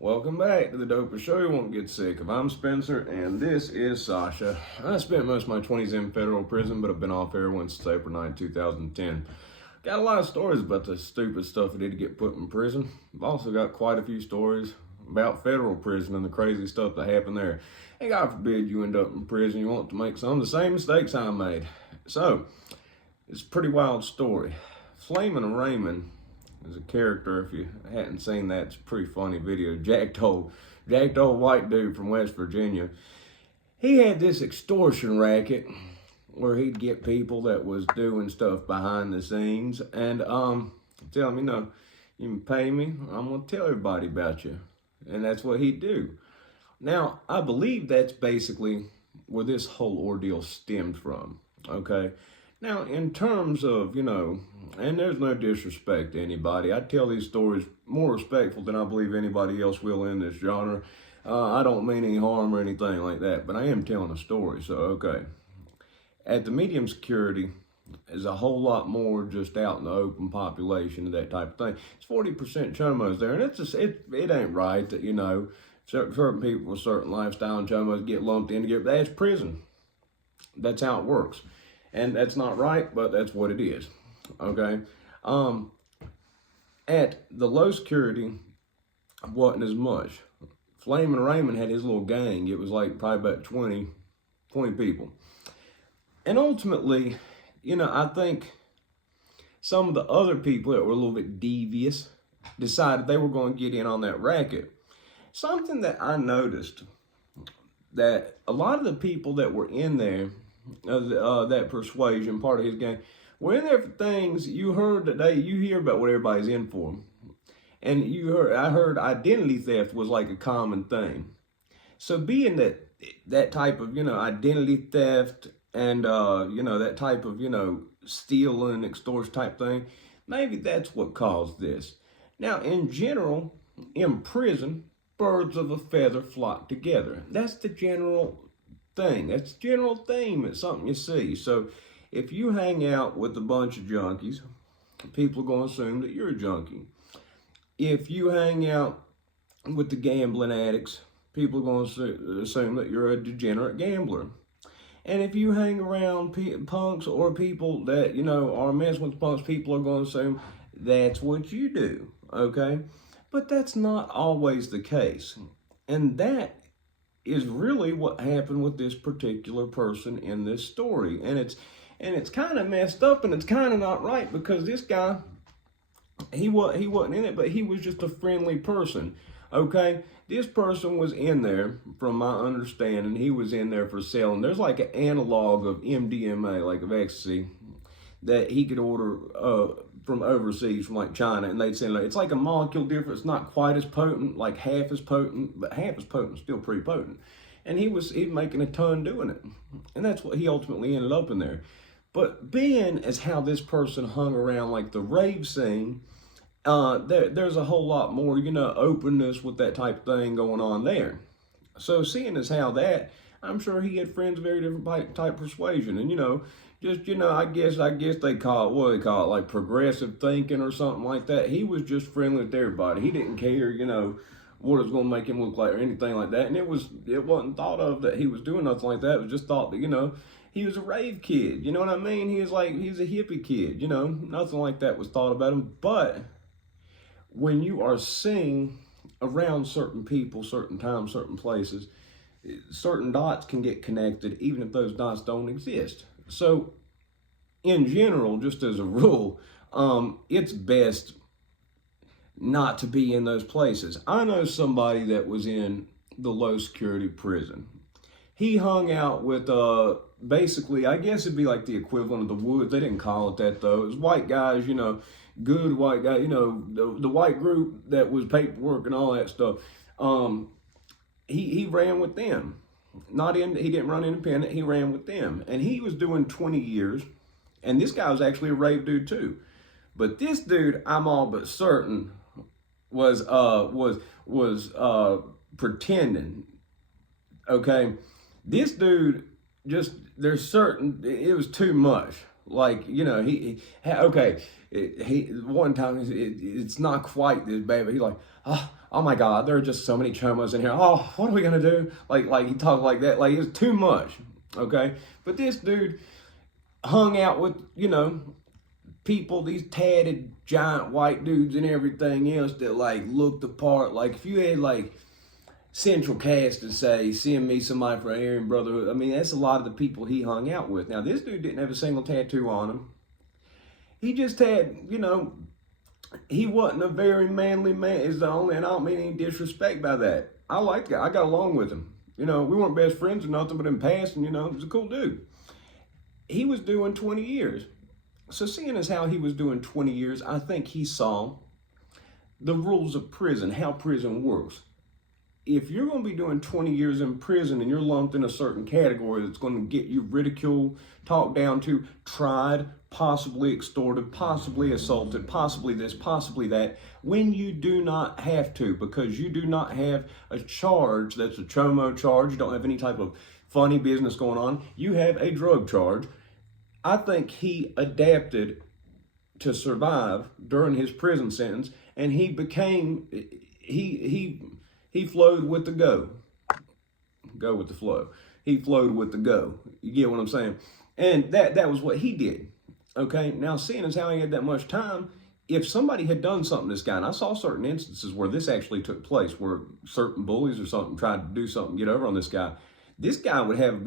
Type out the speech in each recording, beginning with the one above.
Welcome back to the Dopesick Show you won't get sick of. I'm Spencer, and this is Sasha. I spent most of my 20s in federal prison, but I've been off heroin since April 9, 2010. Got a lot of stories about the stupid stuff I did to get put in prison. I've also got quite a few stories about federal prison and the crazy stuff that happened there. And God forbid you end up in prison, you want to make some of the same mistakes I made. So, it's a pretty wild story. Flamin' Raymond is a character. If you hadn't seen that, it's a pretty funny video. Jacked old white dude from West Virginia. He had this extortion racket where he'd get people that was doing stuff behind the scenes and tell them, you can pay me, I'm gonna tell everybody about you. And that's what he'd do. Now, I believe that's basically where this whole ordeal stemmed from, okay? Now, in terms of, and there's no disrespect to anybody. I tell these stories more respectful than I believe anybody else will in this genre. I don't mean any harm or anything like that, but I am telling a story, so okay. At the medium security, is a whole lot more just out in the open population and that type of thing. It's 40% chomos there, and it ain't right that, certain people with certain lifestyle and chomos get lumped in together. That's prison. That's how it works. And that's not right, but that's what it is, okay? At the low security, wasn't as much. Flamin' Raymond had his little gang. It was like probably about 20 people. And ultimately, I think some of the other people that were a little bit devious decided they were going to get in on that racket. Something that I noticed, that a lot of the people that were in there, that persuasion, part of his gang, were in there for things you hear about what everybody's in for. And I heard identity theft was like a common thing. So being that type of, identity theft and, that type of, stealing, extortion type thing, maybe that's what caused this. Now, in general, in prison, birds of a feather flock together. That's the general thing. That's the general theme. It's something you see. So if you hang out with a bunch of junkies, people are going to assume that you're a junkie. If you hang out with the gambling addicts, people are going to assume that you're a degenerate gambler. And if you hang around punks or people that, are messing with punks, people are going to assume that's what you do, okay? But that's not always the case. And that is really what happened with this particular person in this story. And it's kind of messed up, and it's kind of not right, because this guy, he wasn't in it, but he was just a friendly person, okay? This person was in there, from my understanding, he was in there for selling. There's like an analog of MDMA, like of ecstasy, that he could order from overseas, from like China, and they'd send it. It's like a molecule difference, not quite as potent, like half as potent, but half as potent, still pretty potent. And he was making a ton doing it. And that's what he ultimately ended up in there. But being as how this person hung around like the rave scene, there's a whole lot more, openness with that type of thing going on there. So seeing as how that, I'm sure he had friends of very different type persuasion. And, I guess they call it, what do they call it, like progressive thinking or something like that. He was just friendly with everybody. He didn't care, what it was going to make him look like or anything like that. And it wasn't thought of that he was doing nothing like that. It was just thought that, he was a rave kid. You know what I mean? He's a hippie kid, nothing like that was thought about him. But when you are seen around certain people, certain times, certain places, certain dots can get connected even if those dots don't exist. So in general, just as a rule, it's best not to be in those places. I know somebody that was in the low security prison. He hung out with, basically, I guess it'd be like the equivalent of the woods. They didn't call it that though. It was white guys, good white guy, the white group that was paperwork and all that stuff. He ran with them. He didn't run independent, he ran with them. And he was doing 20 years. And this guy was actually a rave dude too. But this dude, I'm all but certain, was pretending. Okay? This dude it was too much. Like, one time, it's not quite this bad, but he's like, oh my God, there are just so many chomos in here. Oh, what are we gonna do? Like he talked like that, like it's too much, okay? But this dude hung out with, people, these tatted giant white dudes and everything else that like looked the part. Like if you had like Central Cast to say, send me somebody for Aryan Brotherhood, I mean, that's a lot of the people he hung out with. Now, this dude didn't have a single tattoo on him. He just had, he wasn't a very manly man, is the only, and I don't mean any disrespect by that. I liked the guy. I got along with him. We weren't best friends or nothing, but in passing, he was a cool dude. He was doing 20 years. So seeing as how he was doing 20 years, I think he saw the rules of prison, how prison works. If you're going to be doing 20 years in prison and you're lumped in a certain category that's going to get you ridiculed, talked down to, tried, possibly extorted, possibly assaulted, possibly this, possibly that, when you do not have to, because you do not have a charge that's a chomo charge, you don't have any type of funny business going on, you have a drug charge. I think he adapted to survive during his prison sentence, and he became, he flowed with the go with the flow. He flowed with the go. You get what I'm saying? And that was what he did. Okay, now seeing as how he had that much time, if somebody had done something to this guy, and I saw certain instances where this actually took place, where certain bullies or something tried to do something, get over on this guy would have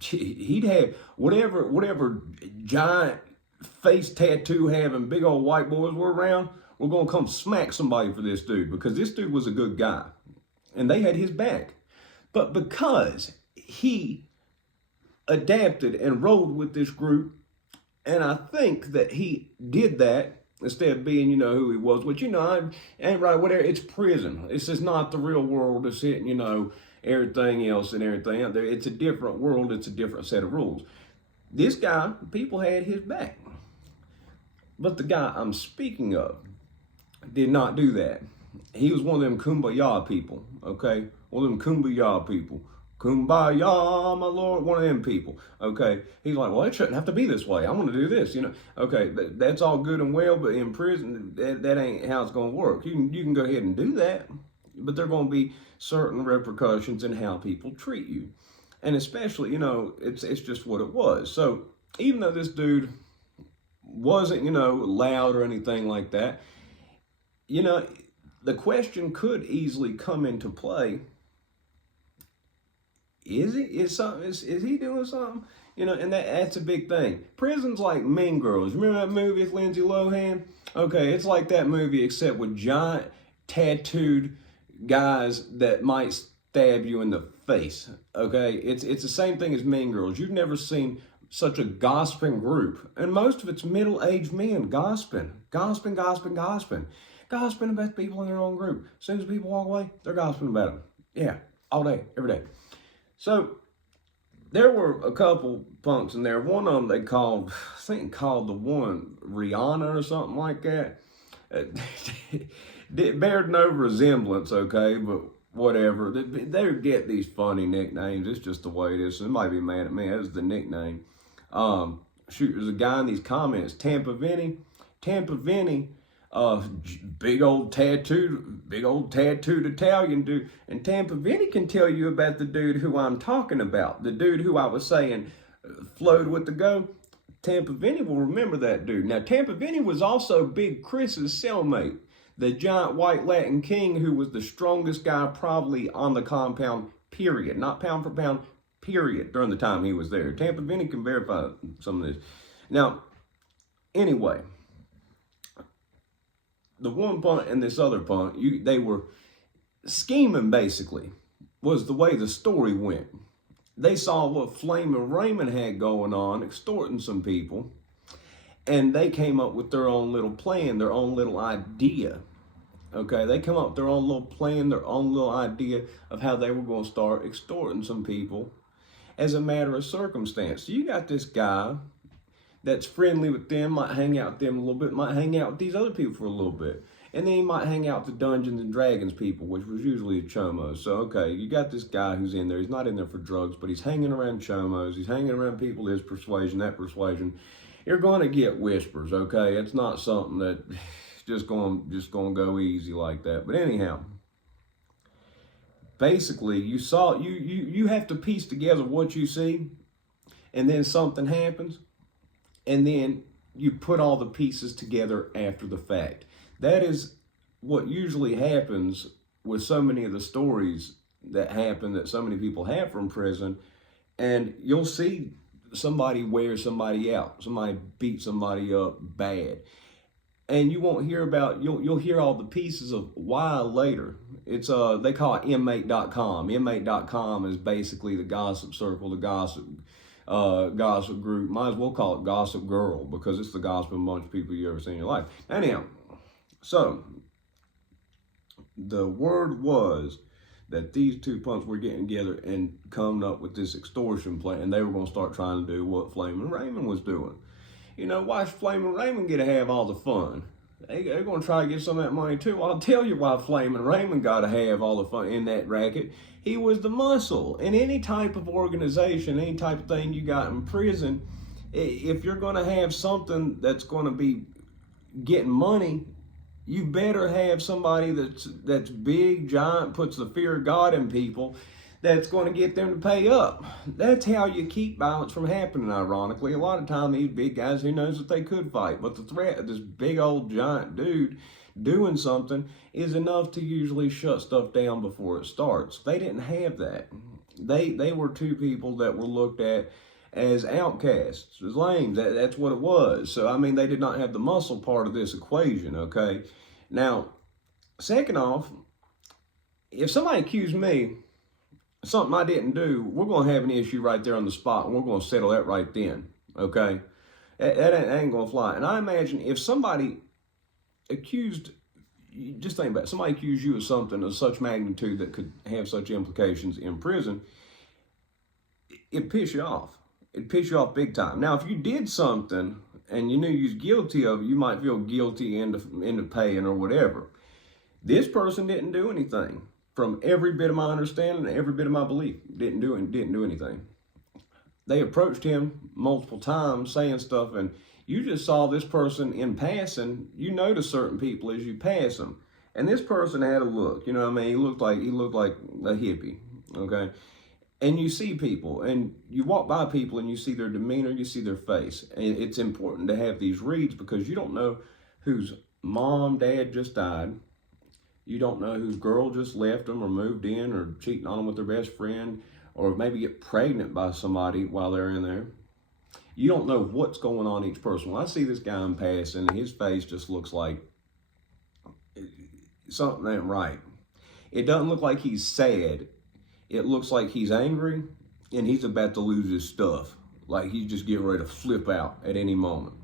he'd have whatever giant face tattoo having big old white boys were around, we're going to come smack somebody for this dude, because this dude was a good guy. And they had his back. But because he adapted and rode with this group, and I think that he did that instead of being, who he was, which, I ain't right, whatever, it's prison. This is not the real world. It's hitting, everything else and everything out there. It's a different world. It's a different set of rules. This guy, people had his back. But the guy I'm speaking of did not do that. He was one of them kumbaya people, okay? One of them kumbaya people. Kumbaya, my Lord, one of them people, okay? He's like, well, it shouldn't have to be this way. I want to do this, Okay, that's all good and well, but in prison, that ain't how it's going to work. You can go ahead and do that, but there are going to be certain repercussions in how people treat you. And especially, it's just what it was. So even though this dude wasn't, loud or anything like that, the question could easily come into play. Is he doing something? And that's a big thing. Prison's like Mean Girls. Remember that movie with Lindsay Lohan? Okay, it's like that movie except with giant tattooed guys that might stab you in the face. Okay, it's the same thing as Mean Girls. You've never seen such a gossiping group, and most of it's middle-aged men gossiping about people in their own group. As soon as people walk away, they're gossiping about them. Yeah, all day, every day. So there were a couple punks in there. One of them they called the one Rihanna or something like that. It bared no resemblance, okay, but whatever. They get these funny nicknames. It's just the way it is. So they might be mad at me. That was the nickname. There's a guy in these comments, Tampa Vinny, big old tattooed Italian dude. And Tampa Vinny can tell you about the dude who I'm talking about. The dude who I was saying flowed with the go. Tampa Vinny will remember that dude. Now, Tampa Vinny was also Big Chris's cellmate, the giant white Latin king who was the strongest guy probably on the compound, period. Not pound for pound, period, during the time he was there. Tampa Vinny can verify some of this. Now, anyway, the one punk and this other punk, they were scheming, basically, was the way the story went. They saw what Flamin' Raymond had going on, extorting some people, and they came up with their own little plan, their own little idea. Okay, they come up with their own little plan, their own little idea of how they were going to start extorting some people as a matter of circumstance. So you got this guy that's friendly with them, might hang out with them a little bit, might hang out with these other people for a little bit. And then he might hang out with the Dungeons and Dragons people, which was usually the chomos. So, okay, you got this guy who's in there. He's not in there for drugs, but he's hanging around chomos. He's hanging around people, this persuasion, that persuasion. You're going to get whispers, okay? It's not something that just going to go easy like that. But anyhow, basically you have to piece together what you see, and then something happens, and then you put all the pieces together after the fact. That is what usually happens with so many of the stories that happen that so many people have from prison. And you'll see somebody wear somebody out, somebody beat somebody up bad, and you won't hear about, you'll hear all the pieces of why later. It's they call it inmate.com. Inmate.com is basically the gossip circle, the gossip group. Might as well call it Gossip Girl, because it's the gossiping bunch of people you ever seen in your life. Anyhow, so the word was that these two punks were getting together and coming up with this extortion plan, and they were going to start trying to do what Flamin' Raymond was doing. You know, why should Flamin' Raymond get to have all the fun? They're going to try to get some of that money too. Well, I'll tell you why Flamin' Raymond got to have all the fun in that racket. He was the muscle. In any type of organization, any type of thing you got in prison, if you're going to have something that's going to be getting money, you better have somebody that's big, giant, puts the fear of God in people, that's going to get them to pay up. That's how you keep violence from happening, ironically. A lot of time, these big guys, who knows if they could fight, but the threat of this big old giant dude doing something is enough to usually shut stuff down before it starts. They didn't have that. They were two people that were looked at as outcasts, as lames. That's what it was. So, I mean, they did not have the muscle part of this equation, okay? Now, second off, if somebody accused me of something I didn't do, we're going to have an issue right there on the spot, and we're going to settle that right then, okay? That ain't going to fly. And I imagine if somebody accused, just think about it, somebody accused you of something of such magnitude that could have such implications in prison, it'd piss you off. It'd piss you off big time. Now, if you did something and you knew you was guilty of it, you might feel guilty into paying or whatever. This person didn't do anything. From every bit of my understanding and every bit of my belief, didn't do anything. They approached him multiple times saying stuff, and you just saw this person in passing. You notice certain people as you pass them. And this person had a look, you know what I mean? He looked like a hippie, okay? And you see people, and you walk by people, and you see their demeanor, you see their face. And it's important to have these reads, because you don't know whose mom, dad just died. You don't know whose girl just left them or moved in or cheating on them with their best friend, or maybe get pregnant by somebody while they're in there. You don't know what's going on each person. When I see this guy in passing, his face just looks like something ain't right. It doesn't look like he's sad. It looks like he's angry and he's about to lose his stuff. Like he's just getting ready to flip out at any moment,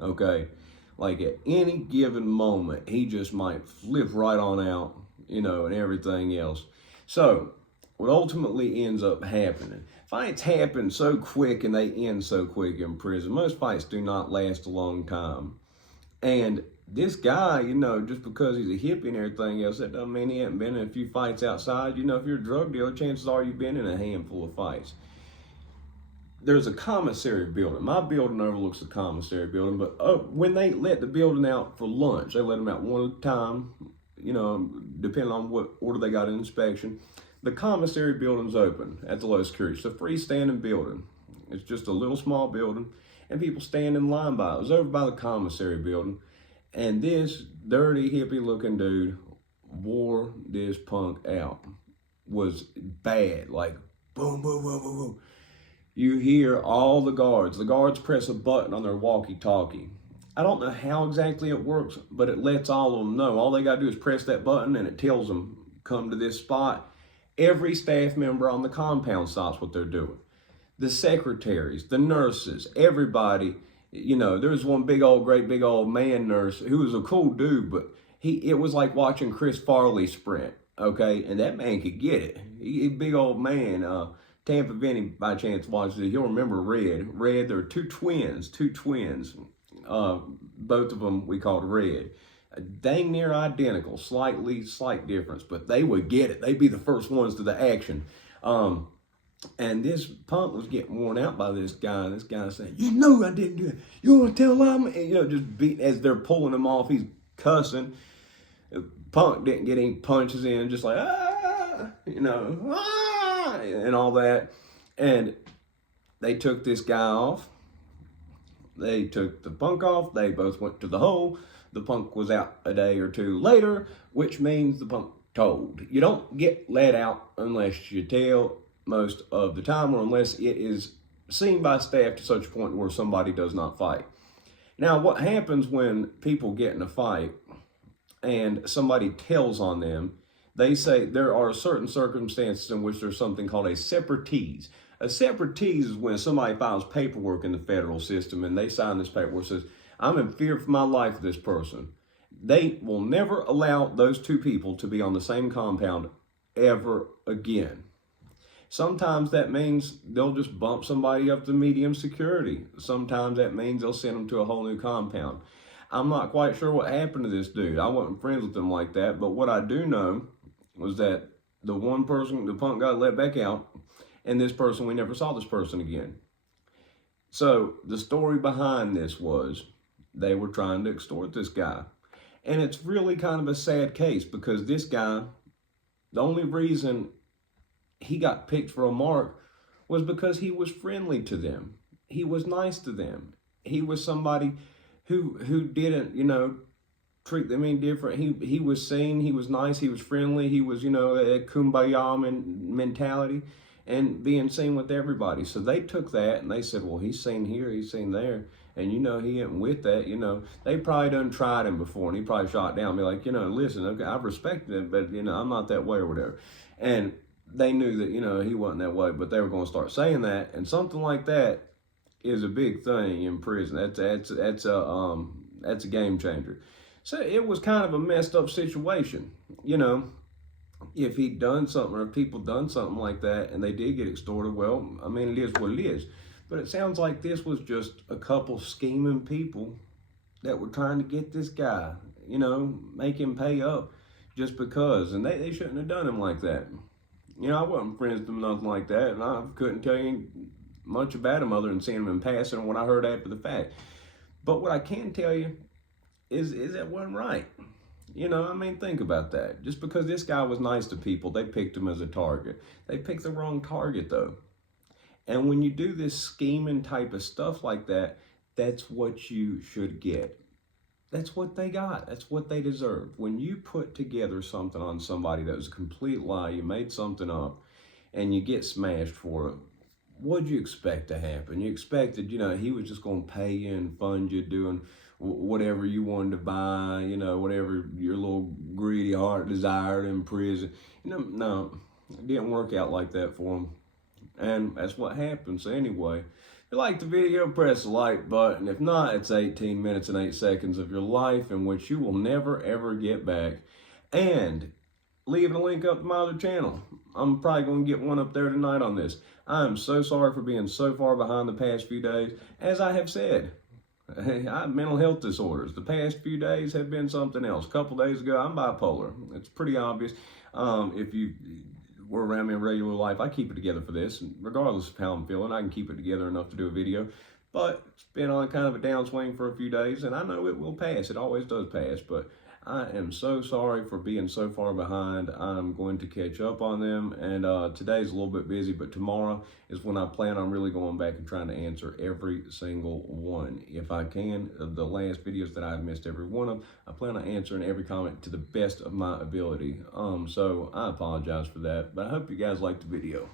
okay? Like at any given moment, he just might flip right on out, you know, and everything else. So what ultimately ends up happening, fights happen so quick and they end so quick in prison. Most fights do not last a long time. And this guy, you know, just because he's a hippie and everything else, that doesn't mean he hasn't been in a few fights outside. You know, if you're a drug dealer, chances are you've been in a handful of fights. There's a commissary building. My building overlooks the commissary building, but when they let the building out for lunch, they let them out one at a time, you know, depending on what order they got in inspection. The commissary building's open at the low security. It's a freestanding building. It's just a little small building, and people stand in line by it. It was over by the commissary building, and this dirty, hippie-looking dude wore this punk out. Was bad, like boom, boom, boom, boom, boom. You hear all the guards press a button on their walkie-talkie. I don't know how exactly it works, but it lets all of them know. All they got to do is press that button, and it tells them, come to this spot. Every staff member on the compound stops what they're doing. The secretaries, the nurses, everybody, you know, there was one great big old man nurse who was a cool dude, but it was like watching Chris Farley sprint, okay? And that man could get it. He big old man. Tampa Vinny, by chance, watches it. He'll remember Red. Red, there are two twins. Both of them we called Red. Dang near identical, slight difference, but they would get it. They'd be the first ones to the action. And this punk was getting worn out by this guy. This guy saying, you know I didn't do it. You want to tell him? And, you know, just beat as they're pulling him off. He's cussing. Punk didn't get any punches in, just like, ah. and all that. And they took this guy off. They took the punk off. They both went to the hole. The punk was out a day or two later, which means the punk told. You don't get let out unless you tell most of the time, or unless it is seen by staff to such a point where somebody does not fight. Now, what happens when people get in a fight and somebody tells on them, they say there are certain circumstances in which there's something called a separatese. A separatese is when somebody files paperwork in the federal system and they sign this paperwork that says, I'm in fear for my life of this person. They will never allow those two people to be on the same compound ever again. Sometimes that means they'll just bump somebody up to medium security. Sometimes that means they'll send them to a whole new compound. I'm not quite sure what happened to this dude. I wasn't friends with him like that, but what I do know was that the one person, the punk got let back out, and this person, we never saw this person again. So the story behind this was they were trying to extort this guy. And it's really kind of a sad case because this guy, the only reason he got picked for a mark was because he was friendly to them. He was nice to them. He was somebody who didn't, treat them any different. He was seen, he was nice, he was friendly, he was, a kumbaya mentality and being seen with everybody. So they took that and they said, well, he's seen here, he's seen there. And, he ain't with that, They probably done tried him before and he probably shot down and be like, listen, okay, I've respected him, but, I'm not that way or whatever. And they knew that, he wasn't that way, but they were going to start saying that. And something like that is a big thing in prison. That's a game changer. So it was kind of a messed up situation, if he'd done something or if people done something like that and they did get extorted, well, I mean, it is what it is. But it sounds like this was just a couple scheming people that were trying to get this guy, make him pay up just because. And they shouldn't have done him like that. I wasn't friends with him, nothing like that. And I couldn't tell you much about him other than seeing him in passing and what I heard after the fact. But what I can tell you is that wasn't right. Think about that. Just because this guy was nice to people, they picked him as a target. They picked the wrong target, though. And when you do this scheming type of stuff like that, that's what you should get. That's what they got. That's what they deserve. When you put together something on somebody that was a complete lie, you made something up, and you get smashed for it, what'd you expect to happen? You expected, he was just going to pay you and fund you doing whatever you wanted to buy, whatever your little greedy heart desired in prison. No, it didn't work out like that for him. And that's what happens anyway. If you like the video, press the like button. If not, it's 18 minutes and 8 seconds of your life in which you will never, ever get back. And leaving a link up to my other channel. I'm probably going to get one up there tonight on this. I am so sorry for being so far behind the past few days. As I have said, I have mental health disorders. The past few days have been something else. A couple days ago, I'm bipolar. It's pretty obvious. If you were around me in regular life, I keep it together for this. Regardless of how I'm feeling, I can keep it together enough to do a video. But it's been on kind of a downswing for a few days, and I know it will pass. It always does pass, but I am so sorry for being so far behind. I'm going to catch up on them, and today's a little bit busy, but tomorrow is when I plan on really going back and trying to answer every single one. If I can, the last videos that I've missed every one of, I plan on answering every comment to the best of my ability. So I apologize for that, but I hope you guys liked the video.